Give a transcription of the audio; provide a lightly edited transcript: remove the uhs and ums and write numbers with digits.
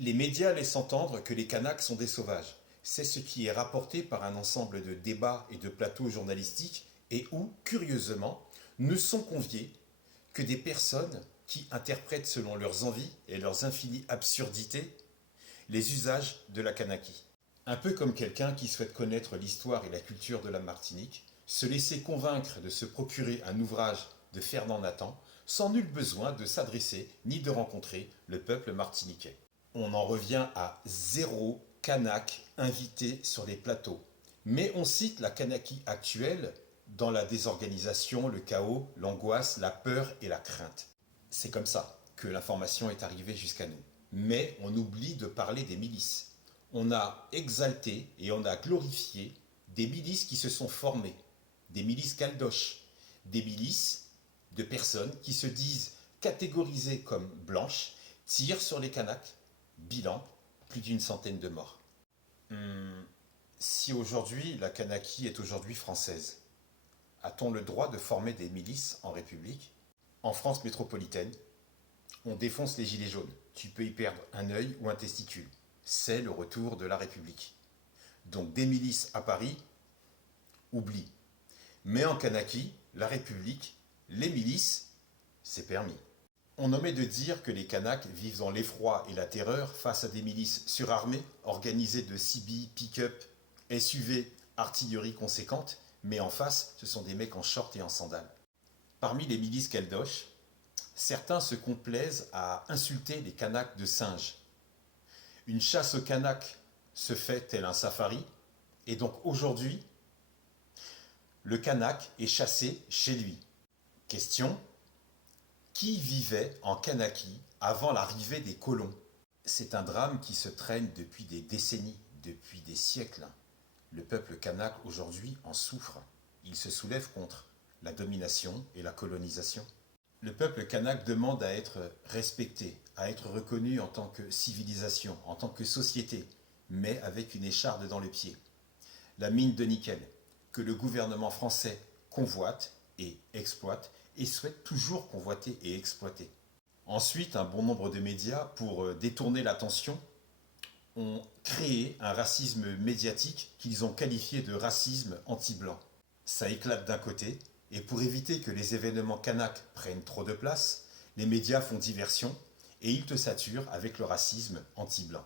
Les médias laissent entendre que les Kanaks sont des sauvages. C'est ce qui est rapporté par un ensemble de débats et de plateaux journalistiques et où, curieusement, ne sont conviés que des personnes qui interprètent selon leurs envies et leurs infinies absurdités les usages de la Kanaki. Un peu comme quelqu'un qui souhaite connaître l'histoire et la culture de la Martinique, se laisser convaincre de se procurer un ouvrage de Fernand Nathan sans nul besoin de s'adresser ni de rencontrer le peuple martiniquais. On en revient à zéro Kanak invité sur les plateaux. Mais on cite la Kanaki actuelle dans la désorganisation, le chaos, l'angoisse, la peur et la crainte. C'est comme ça que l'information est arrivée jusqu'à nous. Mais on oublie de parler des milices. On a exalté et on a glorifié des milices qui se sont formées, des milices caldoches, des milices de personnes qui se disent catégorisées comme blanches, tirent sur les Kanaks, bilan, plus d'une centaine de morts. Si aujourd'hui la Kanaki est aujourd'hui française, a-t-on le droit de former des milices en République? En France métropolitaine, on défonce les gilets jaunes. Tu peux y perdre un œil ou un testicule. C'est le retour de la République. Donc des milices à Paris, oublie. Mais en Kanaki, la République, les milices, c'est permis. On omet de dire que les Kanaks vivent dans l'effroi et la terreur face à des milices surarmées, organisées de CB, pick-up, SUV, artillerie conséquente, mais en face, ce sont des mecs en short et en sandales. Parmi les milices caldoches, certains se complaisent à insulter les Kanaks de singes. Une chasse aux Kanaks se fait tel un safari, et donc aujourd'hui, le Kanak est chassé chez lui. Question: qui vivait en Kanaki avant l'arrivée des colons? C'est un drame qui se traîne depuis des décennies, depuis des siècles. Le peuple kanak aujourd'hui en souffre. Il se soulève contre la domination et la colonisation. Le peuple kanak demande à être respecté, à être reconnu en tant que civilisation, en tant que société, mais avec une écharde dans le pied. La mine de nickel, que le gouvernement français convoite et exploite, et souhaite toujours convoiter et exploiter. Ensuite, un bon nombre de médias, pour détourner l'attention, ont créé un racisme médiatique qu'ils ont qualifié de racisme anti-blanc. Ça éclate d'un côté, et pour éviter que les événements kanaks prennent trop de place, les médias font diversion et ils te saturent avec le racisme anti-blanc.